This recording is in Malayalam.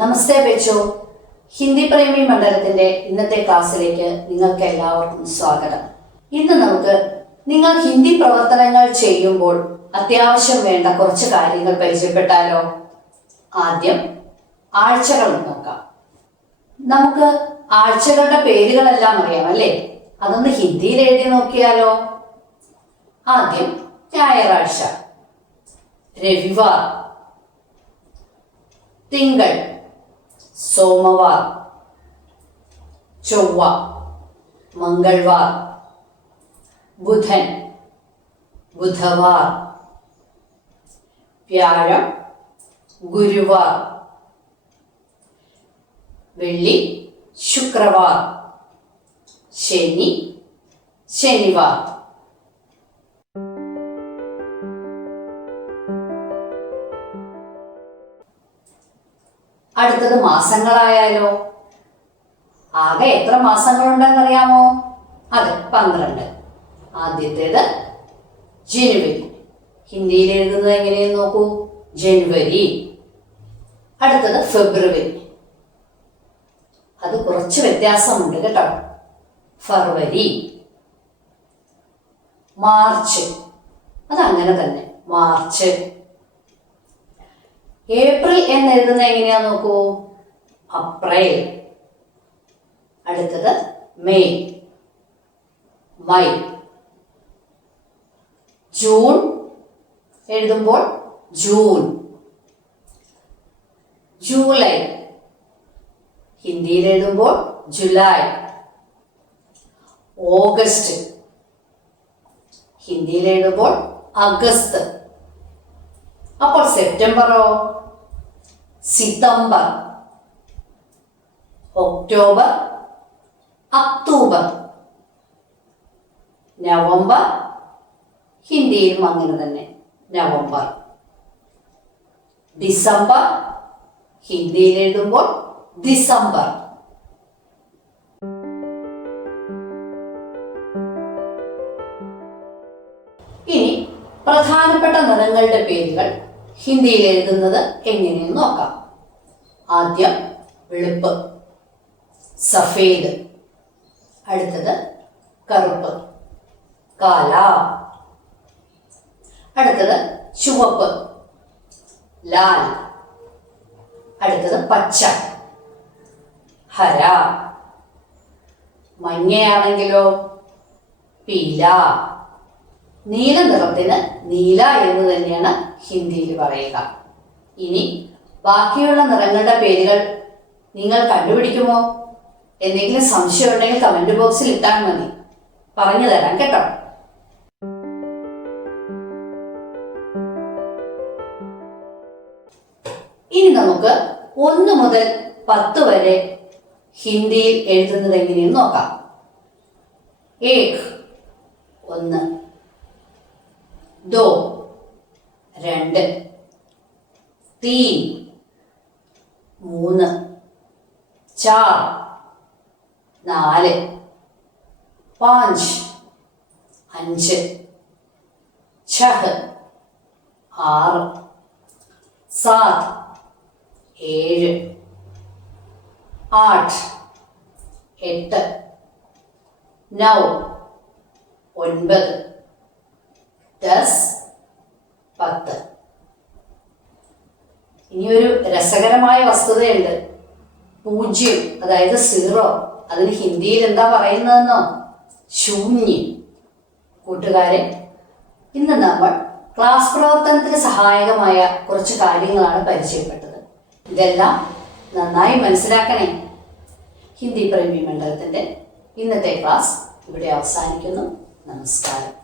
നമസ്തേ ബെച്ചോ. ഹിന്ദി പ്രേമി മണ്ഡലത്തിന്റെ ഇന്നത്തെ ക്ലാസ്സിലേക്ക് നിങ്ങൾക്ക് എല്ലാവർക്കും സ്വാഗതം. ഇന്ന് നമുക്ക് നിങ്ങൾ ഹിന്ദി പ്രവർത്തനങ്ങൾ ചെയ്യുമ്പോൾ അത്യാവശ്യം വേണ്ട കുറച്ച് കാര്യങ്ങൾ പരിചയപ്പെട്ടാലോ. ആദ്യം ആഴ്ചകൾ നോക്കാം. നമുക്ക് ആഴ്ചകളുടെ പേരുകളെല്ലാം അറിയാം അല്ലേ? അതൊന്ന് ഹിന്ദിയിൽ എഴുതി നോക്കിയാലോ. ആദ്യം ഞായറാഴ്ച, രവിവാർ, തിങ്കൾ, സോമവാർ, ചൊവ്വ, മംഗൾവാർ, ബുധൻ, ബുധവാർ, വ്യാഴം, ഗുരുവാർ, വെള്ളി, ശുക്രവാർ, ശനി, ശനിവാർ. അടുത്തത് മാസങ്ങളായാലോ. ആകെ എത്ര മാസങ്ങളുണ്ടെന്നറിയാമോ? അതെ, 12. ആദ്യത്തേത് ജനുവരി. ഹിന്ദിയിൽ എഴുതുന്നത് എങ്ങനെയെന്ന് നോക്കൂ, ജനുവരി. അടുത്തത് ഫെബ്രുവരി. അത് കുറച്ച് വ്യത്യാസമുണ്ട് കേട്ടോ, ഫെബ്രുവരി. മാർച്ച്, അതങ്ങനെ തന്നെ, മാർച്ച്. ഏപ്രിൽ എന്ന് എഴുതുന്നത് എങ്ങനെയാ നോക്കൂ, അപ്രിൽ. അടുത്തത് മെയ്, മൈ. ജൂൺ എഴുതുമ്പോൾ ജൂൺ. ജൂലൈ ഹിന്ദിയിൽ എഴുതുമ്പോൾ ജൂലൈ. ഓഗസ്റ്റ് ഹിന്ദിയിൽ എഴുതുമ്പോൾ അഗസ്റ്റ്. അപ്പോൾ സെപ്റ്റംബറോ, സിതംബർ. ഒക്ടോബർ, അക്ടോബർ. നവംബർ ഹിന്ദിയിലും അങ്ങനെ തന്നെ, നവംബർ. ഡിസംബർ ഹിന്ദിയിൽ എഴുതുമ്പോൾ ഡിസംബർ. ഇനി പ്രധാനപ്പെട്ട നിറങ്ങളുടെ പേരുകൾ ഹിന്ദിയിൽ എഴുതുന്നത് എങ്ങനെയെന്ന് നോക്കാം. ആദ്യം വെളുപ്പ്, സഫേദ്. അടുത്തത് കറുപ്പ്, കാല. അടുത്തത് ചുവപ്പ്, ലാൽ. അടുത്തത് പച്ച, ഹര. മഞ്ഞയാണെങ്കിലോ പീല. നീല നിറത്തിന് നീല എന്ന് തന്നെയാണ് ഹിന്ദിയിൽ പറയുക. ഇനി ബാക്കിയുള്ള നിറങ്ങളുടെ പേരുകൾ നിങ്ങൾ കണ്ടുപിടിക്കുമോ? എന്തെങ്കിലും സംശയം ഉണ്ടെങ്കിൽ കമന്റ് ബോക്സിൽ ഇട്ടാൽ മതി, പറഞ്ഞു തരാം കേട്ടോ. ഇനി നമുക്ക് 1 മുതൽ 10 വരെ ഹിന്ദിയിൽ എഴുതുന്നത് എങ്ങനെയെന്ന് നോക്കാം. ഏക്, 1. दो, 2. 3, 3. 4, 4. 5, 5. 6, 6. 7, 7. 8, 8. 9, 9. 10, 10. ഇനിയൊരു രസകരമായ വസ്തുതയുണ്ട്. 0, അതായത് 0, അതിന് ഹിന്ദിയിൽ എന്താ പറയുന്നതെന്നോ? ശൂന്യം. കൂട്ടുകാരെ, ഇന്ന് നമ്മൾ ക്ലാസ് പ്രവർത്തനത്തിന് സഹായകമായ കുറച്ച് കാര്യങ്ങളാണ് പരിചയപ്പെട്ടത്. ഇതെല്ലാം നന്നായി മനസ്സിലാക്കണേ. ഹിന്ദി പ്രേമി മണ്ഡലത്തിന്റെ ഇന്നത്തെ ക്ലാസ് ഇവിടെ അവസാനിക്കുന്നു. നമസ്കാരം.